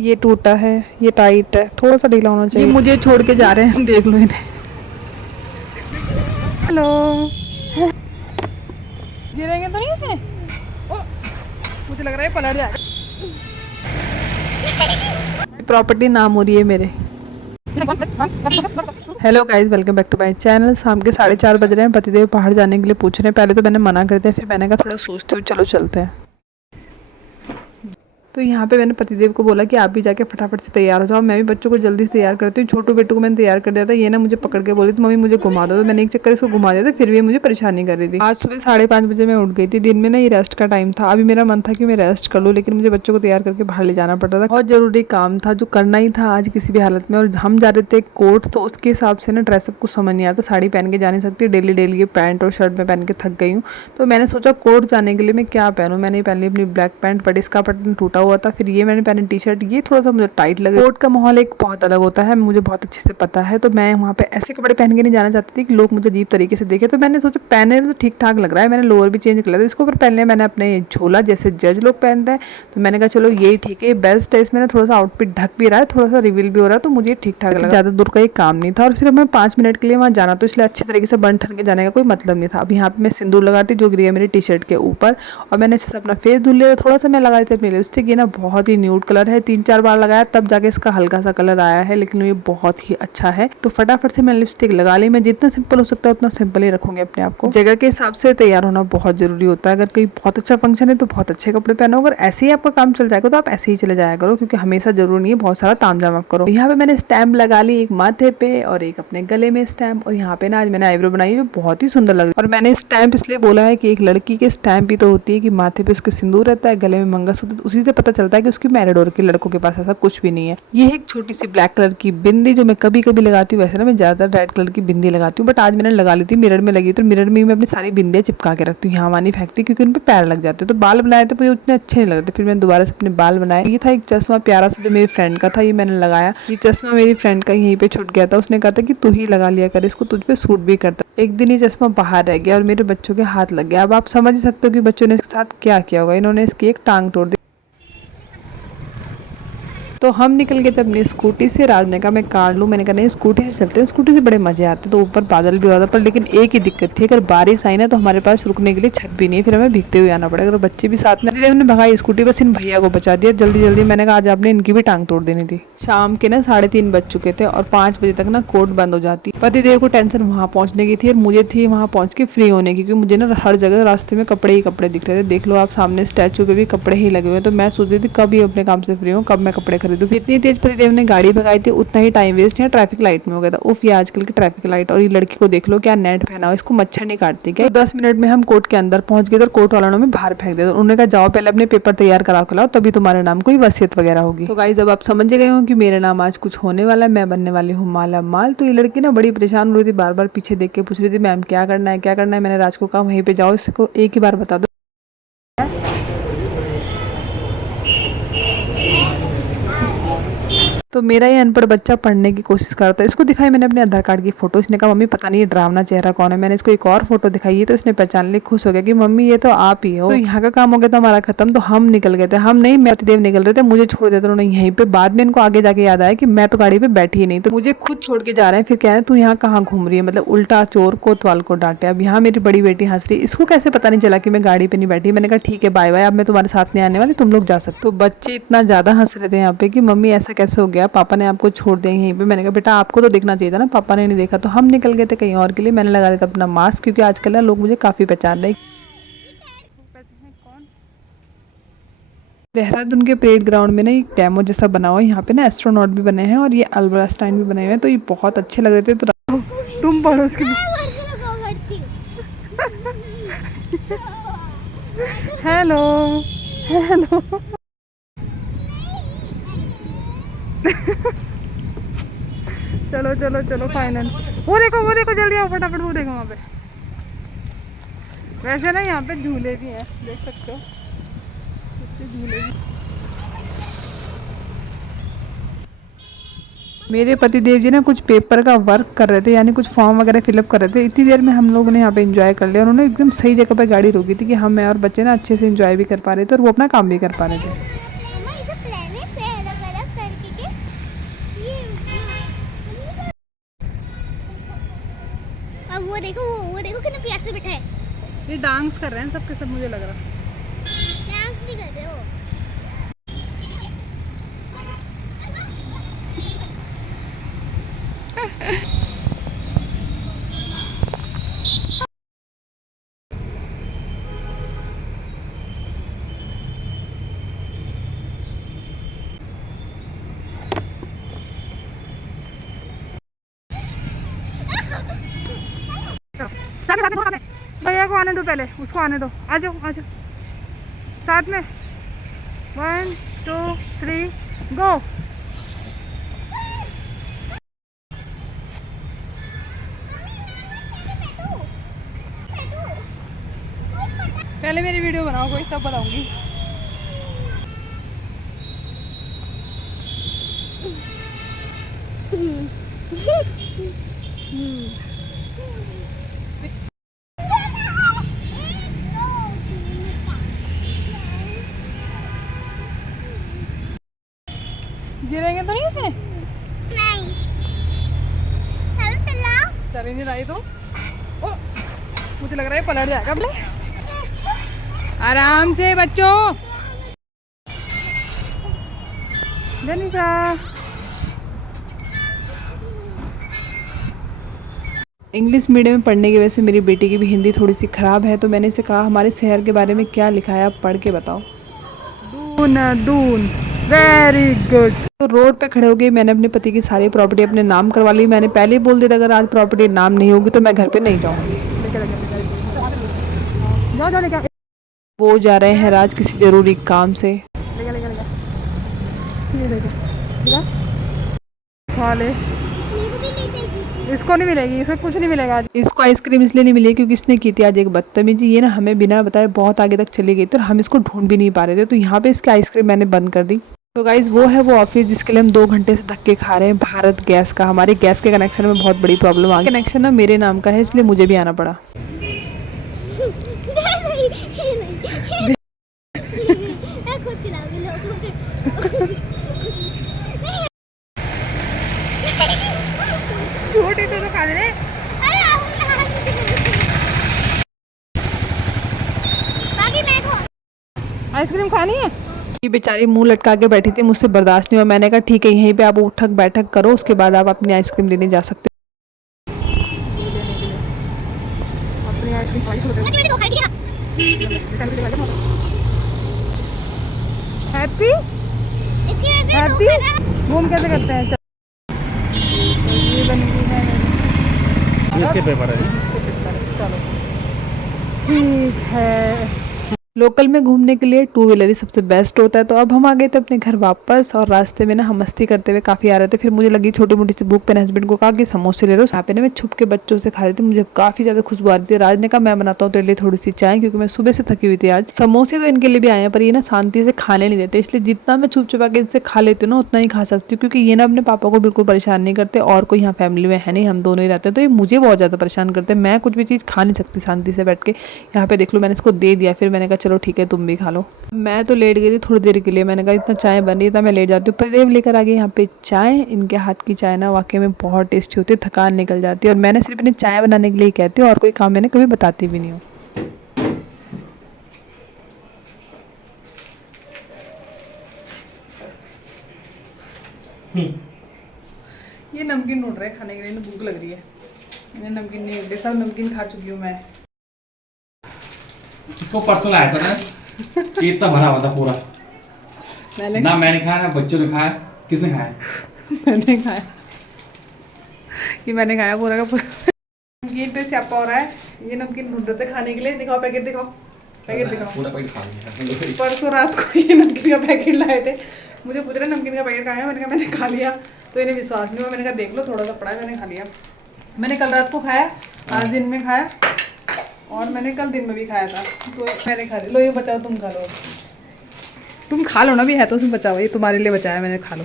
ये टूटा है, ये टाइट है, थोड़ा सा ढीला होना चाहिए। मुझे छोड़ के जा रहे हैं, देख लो इन्हें। हेलो, गिरेंगे तो नहीं इसमें? ओ, मुझे लग रहा है पलट जाएगा। प्रॉपर्टी नाम हो रही है मेरे। Hello guys, welcome back to my channel. शाम के 4:30 बज रहे हैं। पतिदेव पहाड़ जाने के लिए पूछ रहे हैं। पहले तो मैंने मना कर दिया, फिर मैंने कहा थोड़ा सोचते हुए चलो चलते हैं। तो यहाँ पे मैंने पतिदेव को बोला कि आप भी जाके फटाफट से तैयार हो जाओ। मैं भी बच्चों को जल्दी से तैयार करती हूँ। छोटू बेटू को मैंने तैयार कर दिया था। ये ना मुझे पकड़ के बोली थी मम्मी मुझे घुमा दो, तो मैंने एक चक्कर इसको घुमा दिया था, फिर भी मुझे परेशानी कर रही थी। आज सुबह 5:30 बजे मैं उठ गई थी। दिन में ना ये रेस्ट का टाइम था। अभी मेरा मन था कि मैं रेस्ट कर लूँ, लेकिन मुझे बच्चों को तैयार करके बाहर ले जाना पड़ रहा था। बहुत जरूरी काम था जो करना ही था आज किसी भी हालत में। और हम जा रहे थे कोर्ट, तो उसके हिसाब से ना ड्रेसअप कुछ समझ नहीं आता। साड़ी पहन के जा नहीं सकती, डेली डेली ये पैंट और शर्ट में पहन के थक गई हूँ। तो मैंने सोचा कोर्ट जाने के लिए मैं क्या पहनूँ। मैंने पहन ली अपनी ब्लैक पैंट, बट इसका बटन टूटा हुआ था। फिर ये मैंने पहनी टी शर्ट, ये थोड़ा सा मुझे टाइट लगा। कोर्ट का माहौल एक बहुत अलग होता है, मुझे बहुत अच्छे से पता है। तो मैं वहाँ पे ऐसे कपड़े पहन के नहीं जाना चाहती थी कि लोग मुझे अजीब तरीके से देखे। तो मैंने सोचा पहने तो ठीक ठाक लग रहा है। मैंने लोअर भी चेंज कर लिया था, इसको ऊपर पहन लिया मैंने अपने झोला, जैसे जज लोग पहनते हैं। तो मैंने कहा चलो यही ठीक है, बेस्ट है। इसमें थोड़ा सा आउटफिट ढक भी रहा है, थोड़ा सा रिवील भी हो रहा है, तो मुझे ठीक ठाक लगा। ज़्यादा दूर का एक काम नहीं था और सिर्फ मैं 5 मिनट के लिए वहाँ जाना, तो इसलिए अच्छे तरीके से बन ठन के जाने का कोई मतलब नहीं था। अब यहाँ पे मैं सिंदूर लगाती जो गिरी है मेरी टी शर्ट के ऊपर, और मैंने अच्छे से अपना फेस धुल लिया। थोड़ा सा मैं लगाई थी अपनी लिपस्टिक, ये ना बहुत ही न्यूड कलर है। 3-4 बार लगाया तब जाके इसका हल्का सा कलर आया है, लेकिन ये बहुत ही अच्छा है। तो फटाफट से मैंने लिपस्टिक लगा ली। मैं जितना सिंपल हो सकता है उतना सिंपल ही रखूंगी अपने आप को। जगह के हिसाब से तैयार होना बहुत जरूरी होता है। अगर कोई बहुत अच्छा फंक्शन है तो बहुत अच्छे कपड़े पहनो। अगर ऐसे ही आपका काम चल जाएगा तो आप ऐसे ही चले जाया करो, क्योंकि हमेशा जरूरी नहीं है बहुत सारा तामझाम आप करो। यहाँ पे मैंने स्टैम्प लगा ली, एक माथे पे और एक अपने गले में स्टैम्प। और यहाँ पे ना आज मैंने आईब्रो बनाई जो बहुत ही सुंदर लग रही है। और मैंने स्टैम्प इसलिए बोला है कि एक लड़की के स्टैम्प ही तो होती है कि माथे पे उसके सिंदूर रहता है, गले में मंगलसूत्र, तो उसी से पता चलता है कि उसकी मैरिड हो रखी। लड़कों के पास ऐसा कुछ भी नहीं है। ये एक छोटी सी ब्लैक कलर की बिंदी जो मैं कभी कभी लगाती हूँ। वैसे ना मैं ज्यादातर रेड कलर की बिंदी लगाती हूँ, बट आज मैंने लगा ली थी, मिरर में लगी। तो मिरर में मैं अपनी सारी बिंदियाँ चिपका के रखती हूँ, यहाँ वहाँ नहीं फेंकती, क्योंकि उन पर पैर लग जाते हैं। तो बाल बनाए थे मुझे उतने अच्छे नहीं लगते, फिर मैंने दोबारा से अपने बाल बनाए। ये था एक चश्मा प्यारा सा जो मेरी फ्रेंड का था, ये मैंने लगाया। ये चश्मा मेरी फ्रेंड का यहीं पे छूट गया था, उसने कहा था कि तू ही लगा लिया कर इसको, तुझ पे सूट भी करता। एक दिन ये चश्मा बाहर रह गया और मेरे बच्चों के हाथ लग गया। अब आप समझ सकते हो कि बच्चों ने इसके साथ क्या किया होगा। इन्होंने इसकी एक टांग तोड़ दी। तो हम निकल गए थे अपनी स्कूटी से। राज ने कहा मैं कार लूँ, मैंने कहा नहीं स्कूटी से चलते हैं, स्कूटी से बड़े मजे आते हैं। तो ऊपर बादल भी हो रहा था, पर लेकिन एक ही दिक्कत थी, अगर बारिश आई ना तो हमारे पास रुकने के लिए छत भी नहीं है, फिर हमें भीगते हुए आना पड़ेगा। और बच्चे भी साथ में। हमने भगाई स्कूटी, बस इन भैया को बचा दिया जल्दी जल्दी। मैंने कहा आज आपने इनकी भी टांग तोड़ देनी थी। शाम के ना 3:30 बज चुके थे और 5 बजे तक ना कोर्ट बंद हो जाती। पतिदेव को टेंशन वहाँ पहुँचने की थी और मुझे थी वहाँ पहुँच के फ्री होने की, क्योंकि मुझे ना हर जगह रास्ते में कपड़े ही कपड़े दिख रहे थे। देख लो आप सामने स्टैचू पे भी कपड़े ही लगे हुए। तो मैं सोच रही थी कब ये अपने काम से फ्री हूँ, कब मैं कपड़े खरीदूँ। इतनी तेज पतिदेव ने गाड़ी भगाई थी, उतना ही टाइम वेस्ट यहाँ ट्रैफिक लाइट में हो गया था। उफ, ये आजकल की ट्रैफिक लाइट। और ये लड़की को देख लो क्या नेट पहना हो, इसको मच्छर नहीं काटती क्या। तो 10 मिनट में हम कोर्ट के अंदर पहुंच गए। तो कोर्ट वालों ने हमें बाहर फेंक दिया। उन्होंने कहा जाओ पहले अपने पेपर तैयार करा के लाओ, तभी तुम्हारे नाम कोई वसीयत वगैरह होगी। तो गाइस अब आप समझ गए हो कि मेरे नाम आज कुछ होने वाला है, मैं बनने वाली हूँ माला माल। तो ये लड़की ना बड़ी परेशान हो रही थी, बार बार पीछे देख के पूछ रही थी मैम क्या करना है क्या करना है। मैंने राज को कहा वहीं पे जाओ, इसको एक ही बार बता दो। तो मेरा ये अनपढ़ बच्चा पढ़ने की कोशिश करता है। इसको दिखाई मैंने अपने आधार कार्ड की फोटो। इसने कहा मम्मी पता नहीं ये डरावना चेहरा कौन है। मैंने इसको एक और फोटो दिखाई है, तो इसने पहचान ली, खुश हो गया कि मम्मी ये तो आप ही हो। तो यहाँ का काम हो गया था हमारा खत्म। तो हम निकल गए थे, हम नहीं पतिदेव निकल रहे थे, मुझे छोड़ देते उन्होंने यहीं पे। बाद में इनको आगे जाके याद आया कि मैं तो गाड़ी पे बैठी ही नहीं, तो मुझे खुद छोड़ के जा रहे हैं। फिर कह रहे हैं तू यहाँ कहाँ घूम रही है, मतलब उल्टा चोर कोतवाल को डांटे। अब यहाँ मेरी बड़ी बेटी हंस रही, इसको कैसे पता नहीं चला कि मैं गाड़ी पे नहीं बैठी। मैंने कहा ठीक है बाय बाय, अब मैं तुम्हारे साथ नहीं आने वाली, तुम लोग जा सकते। तो बच्चे इतना ज्यादा हंस रहे थे यहाँ पे कि मम्मी ऐसा कैसे हो गया, पापा ने आपको छोड़ दिया यहीं पे। मैंने कहा बेटा आपको तो देखना चाहिए था ना, पापा ने नहीं देखा। तो हम निकल गए थे कहीं और के लिए। मैंने लगा लिया था अपना मास्क, क्योंकि आजकल ना लोग मुझे काफी पहचान रहे। देहरादून के परेड ग्राउंड में ना एक डेमो जैसा बना हुआ है। यहाँ पे ना एस्ट्रोनॉट भी बने हैं और ये अल्बर्टाइंस्टाइन भी बने हुए हैं। तो ये बहुत अच्छे लग रहे थे। तो तुम पढ़ो उसके हेलो हेलो चलो चलो चलो फाइनल। वो देखो जल्दी आओ फटाफट, वो देखो वहाँ पे। वैसे ना यहाँ पे झूले भी हैं, देख सकते हो झूले भी। मेरे पतिदेव जी ना कुछ पेपर का वर्क कर रहे थे, यानी कुछ फॉर्म वगैरह फिलअप कर रहे थे। इतनी देर में हम लोगों ने यहाँ पे एंजॉय कर लिया। उन्होंने एकदम सही जगह पे गाड़ी रोकी थी कि हम मैं और बच्चे ना अच्छे से एंजॉय भी कर पा रहे थे और वो अपना काम भी कर पा रहे थे। वो देखो कितना प्यार से बैठा है। ये डांस कर रहे हैं सबके सब, मुझे लग रहा है। डांस नहीं कर रहे हो। भैया को आने दो, पहले उसको आने दो। आ जाओ आ जाओ साथ में। 1 2 3 गो। पहले मेरी वीडियो बनाओ कोई, तब बताऊंगी। गिरेंगे तो नहीं इसमें? नहीं। चलो चलाओ। चल ही नहीं रही तो। ओ, मुझे लग रहा है पलट जाएगा। बोले आराम से बच्चों। जनिका इंग्लिश मीडियम में पढ़ने की वजह से मेरी बेटी की भी हिंदी थोड़ी सी ख़राब है, तो मैंने इसे कहा हमारे शहर के बारे में क्या लिखा है, आप पढ़ के बताओ। Doon Doon, very good. तो रोड पे खड़े हो गए, मैंने अपने पति की सारी प्रॉपर्टी अपने नाम करवा ली। मैंने पहले ही बोल दिया था अगर आज प्रॉपर्टी नाम नहीं होगी तो मैं घर पे नहीं जाऊँगी। वो जा रहे हैं राज किसी ज़रूरी काम से। खा ले। इसको नहीं मिलेगी, इसको कुछ नहीं मिलेगा आज। इसको आइसक्रीम इसलिए नहीं मिली क्योंकि इसने की थी आज एक बदतमीजी। ये ना हमें बिना बताए बहुत आगे तक चली गई, तो हम इसको ढूंढ भी नहीं पा रहे थे, तो यहाँ पे इसकी आइसक्रीम मैंने बंद कर दी। तो गाइज वो है वो ऑफिस जिसके लिए हम 2 घंटे से धक्के खा रहे हैं, भारत गैस का। हमारे गैस के कनेक्शन में बहुत बड़ी प्रॉब्लम आ गई। कनेक्शन ना मेरे नाम का है, इसलिए मुझे भी आना पड़ा। छोटी तो खाने दे। आइसक्रीम खानी है? ये बेचारी मुंह लटका के बैठी थी, मुझसे बर्दाश्त नहीं हुआ। मैंने कहा ठीक है यहीं पे आप उठक बैठक करो, उसके बाद आप अपनी आइसक्रीम लेने जा सकते हो। हैप्पी हैप्पी घूम कैसे करते हैं? ये बन गई है इसके पेपर है। चलो ठीक है। लोकल में घूमने के लिए 2 व्हीलर ही सबसे बेस्ट होता है। तो अब हम आ गए थे अपने घर वापस, और रास्ते में ना हम मस्ती करते हुए काफ़ी आ रहे थे। फिर मुझे लगी छोटी मोटी सी भूख। मैंने हस्बैंड को कहा कि समोसे ले लो। यहाँ पे ना मैं छुप के बच्चों से खा रही थी, मुझे काफ़ी ज़्यादा खुशबू आ रही थी। राज ने कहा मैं बनाता हूँ तेरे लिए थोड़ी सी चाय, क्योंकि मैं सुबह से थकी हुई थी आज। समोसे तो इनके लिए भी आए हैं, पर ये ना शांति से खाने नहीं देते, इसलिए जितना मैं छुप छुपा के इनसे खा लेती हूँ ना उतना ही खा सकती हूँ, क्योंकि ये ना अपने पापा को बिल्कुल परेशान नहीं करते, और कोई यहाँ फैमिली में है नहीं, हम दोनों ही रहते हैं। तो ये मुझे बहुत ज़्यादा परेशान करते हैं। मैं कुछ भी चीज़ खा नहीं सकती शांति से बैठ के। यहाँ पे देख लो मैंने इसको दे दिया, फिर मैंने कहा चलो ठीक है तुम भी खा लो। मैं तो लेट गई थी थोड़ी देर के लिए, मैंने कहा इतना चाय बन रही था मैं लेट जाती हूँ। परिदेव लेकर आ गए यहाँ पे चाय। इनके हाथ की चाय ना वाकई में बहुत टेस्टी होती है, थकान निकल जाती है। और मैंने सिर्फ इन्हें चाय बनाने के लिए कहती हूँ, और कोई काम मैंने कभी बताती भी नहीं हूँ। ये नमकीन ढूंढ रहे हैं खाने के लिए, इन्हें भूख लग रही है। इन्हें नमकीन नहीं मिलते, सब नमकीन खा चुकी हूँ मैं। इसको परसों लाया था ना, इतना भरा हुआ था पूरा। ना मैंने खाया ना बच्चों ने खाया। किसने खाया? मैंने खाया। ये मैंने खाया पूरा का पूरा। नमकीन पे स्यापा हो रहा है। ये नमकीन ढूंढ रहे थे खाने के लिए। दिखाओ पैकेट, दिखाओ पैकेट, दिखाओ। पूरा पैकेट खा लिया। परसों रात को ये नमकीन का पैकेट लाए थे, मुझे पूछ रहे नमकीन का पैकेट कहाँ है। मैंने कहा मैंने खा लिया, तो इन्हें विश्वास नहीं हुआ। मैंने कहा देख लो थोड़ा सा पड़ा है, मैंने खा लिया। मैंने कल रात को खाया, आज दिन में खाया, और मैंने कल दिन में भी खाया था, तो मैंने खा लिया। लो ये बचाओ, तुम खा लो। तुम खा लो ना, भी है तो उसमें बचाओ, ये तुम्हारे लिए बचाया मैंने, खा लो।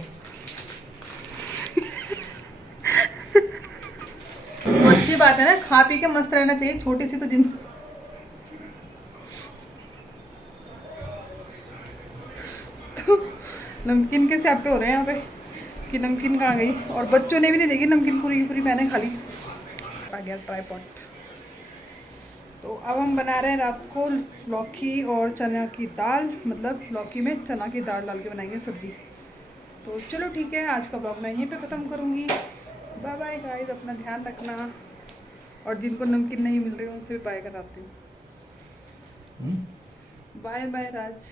तो अच्छी बात है ना, खा पी के मस्त रहना चाहिए, छोटी सी तो जिंदगी। तो नमकीन के स्यापे हो रहे हैं यहाँ पे कि नमकीन कहाँ गई, और बच्चों ने भी नहीं देखी नमकीन, पूरी की पूरी मैंने खा ली। आ गया ट्राईपॉड। तो अब हम बना रहे हैं रात को लौकी और चना की दाल, मतलब लौकी में चना की दाल डाल के बनाएंगे सब्जी। तो चलो ठीक है, आज का ब्लॉग मैं यहीं पे ख़त्म करूँगी। बाय बाय गाइस, अपना ध्यान रखना, और जिनको नमकीन नहीं मिल रही उनसे भी बाय कराती हूँ। बाय बाय राज।